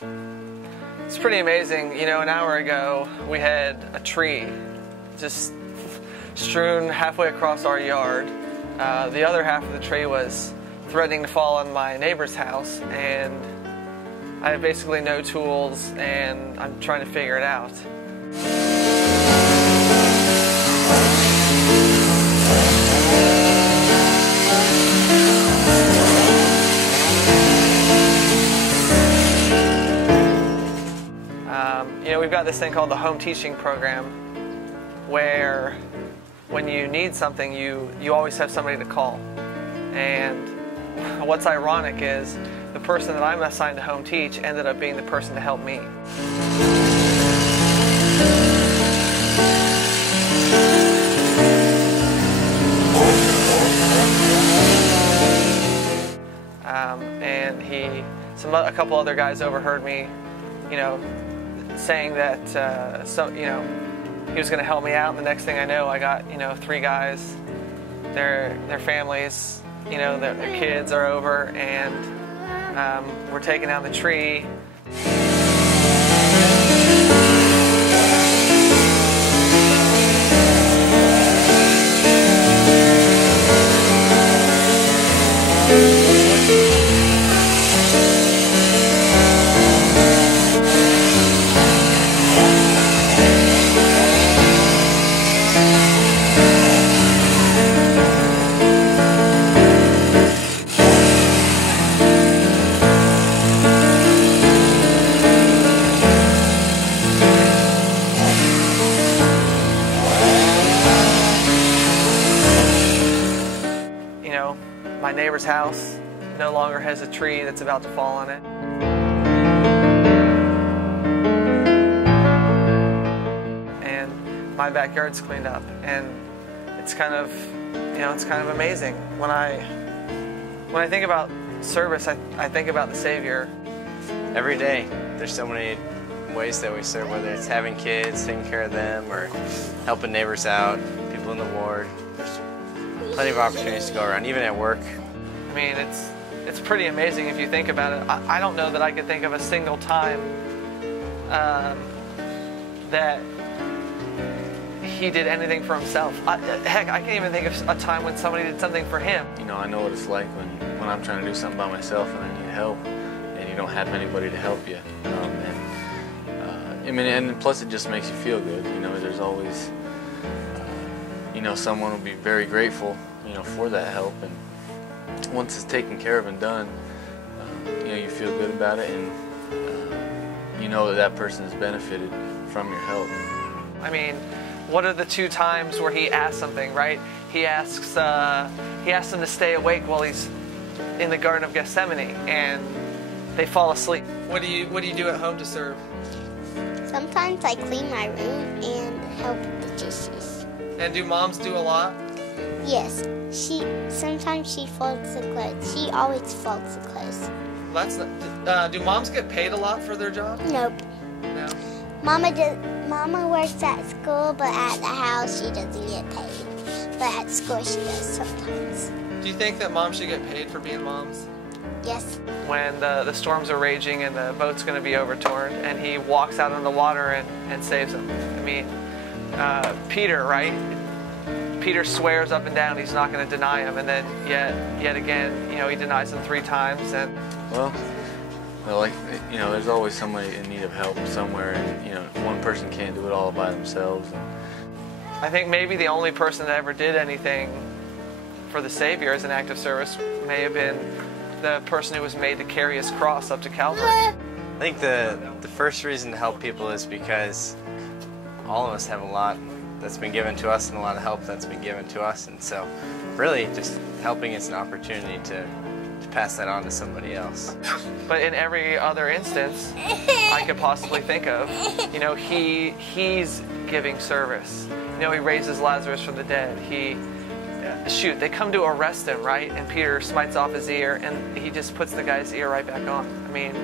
It's pretty amazing. You know, an hour ago we had a tree just strewn halfway across our yard. The other half of the tree was threatening to fall on my neighbor's house, and I have basically no tools, and I'm trying to figure it out. You know, we've got this thing called the home teaching program, where when you need something, you always have somebody to call. And what's ironic is the person that I'm assigned to home teach ended up being the person to help me. And a couple other guys overheard me, you know, saying that, he was going to help me out. And the next thing I know, I got, 3 guys, their families, their kids are over, and we're taking down the tree. My neighbor's house no longer has a tree that's about to fall on it. And my backyard's cleaned up, and it's kind of, it's kind of amazing. When I think about service, I think about the Savior. Every day, there's so many ways that we serve, whether it's having kids, taking care of them, or helping neighbors out, people in the ward. There's plenty of opportunities to go around, even at work. I mean, it's pretty amazing if you think about it. I don't know that I could think of a single time that he did anything for himself. Heck, I can't even think of a time when somebody did something for him. I know what it's like when I'm trying to do something by myself and I need help, and you don't have anybody to help you. And plus it just makes you feel good. There's always, someone will be very grateful, for that help, and once it's taken care of and done, you feel good about it, and you know that person has benefited from your help. I mean, what are the 2 times where he asks something, right? He asks them to stay awake while he's in the Garden of Gethsemane, and they fall asleep. What do you do at home to serve? Sometimes I clean my room and help with the dishes. And do moms do a lot? Yes. Sometimes she folds the clothes. She always folds the clothes. That's not, do moms get paid a lot for their job? Nope. No. Mama works at school, but at the house she doesn't get paid. But at school she does sometimes. Do you think that moms should get paid for being moms? Yes. When the storms are raging and the boat's going to be overturned, and he walks out on the water and saves them. I mean, Peter, right? Peter swears up and down he's not going to deny him, and then yet again, he denies him 3 times. And well, there's always somebody in need of help somewhere, and one person can't do it all by themselves. I think maybe the only person that ever did anything for the Savior as an act of service may have been the person who was made to carry his cross up to Calvary. I think the first reason to help people is because all of us have a lot that's been given to us and a lot of help that's been given to us, and so really just helping is an opportunity to pass that on to somebody else. But in every other instance I could possibly think of, he's giving service. He raises Lazarus from the dead. They come to arrest him, right? And Peter smites off his ear, and he just puts the guy's ear right back on. I mean,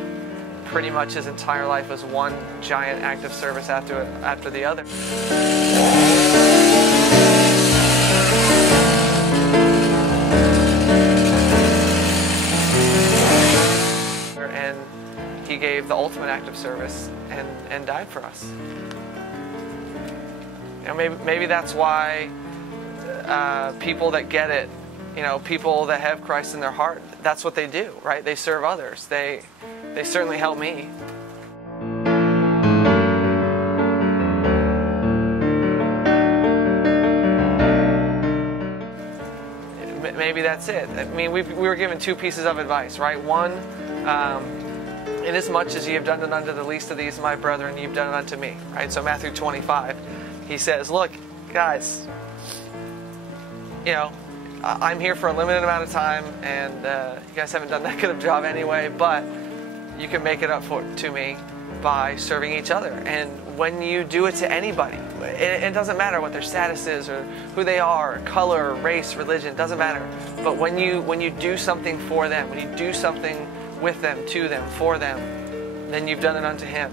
pretty much his entire life was one giant act of service after the other. And he gave the ultimate act of service and died for us. You know, maybe that's why people that get it, you know, people that have Christ in their heart, that's what they do, right? They serve others. They certainly help me. Maybe that's it. I mean, we were given two pieces of advice, right? One, inasmuch as ye have done it unto the least of these, my brethren, you've done it unto me, right? So Matthew 25, he says, look, guys, you know, I'm here for a limited amount of time, and you guys haven't done that good of a job anyway, but you can make it up to me by serving each other. And when you do it to anybody, it doesn't matter what their status is or who they are, color, race, religion, doesn't matter. But when you do something for them, when you do something with them, to them, for them, then you've done it unto him.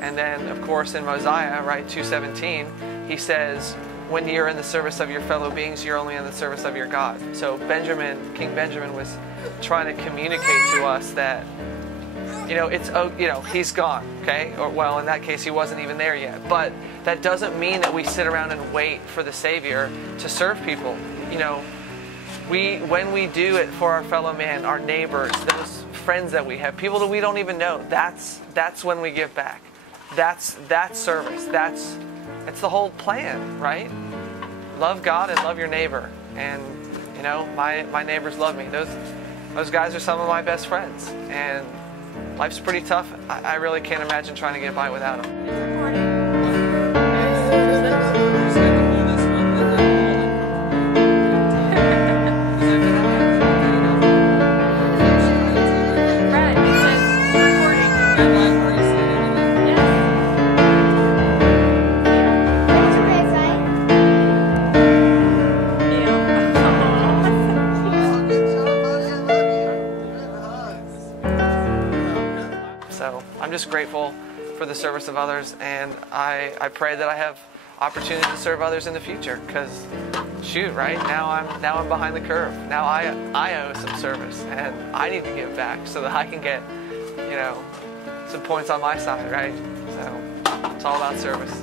And then, of course, in Mosiah, right, 2:17, he says, when you're in the service of your fellow beings, you're only in the service of your God. So King Benjamin was trying to communicate to us that, you know, he's gone, okay? Or, well, in that case, he wasn't even there yet. But that doesn't mean that we sit around and wait for the Savior to serve people. You know, when we do it for our fellow man, our neighbors, those friends that we have, people that we don't even know, that's when we give back. That's service. That's the whole plan, right? Love God and love your neighbor. And, you know, my neighbors love me. Those guys are some of my best friends. And life's pretty tough. I really can't imagine trying to get by without them. So I'm just grateful for the service of others, and I pray that I have opportunity to serve others in the future, because shoot, right now I'm behind the curve. Now I owe some service, and I need to give back so that I can get, you know, some points on my side, right? So it's all about service.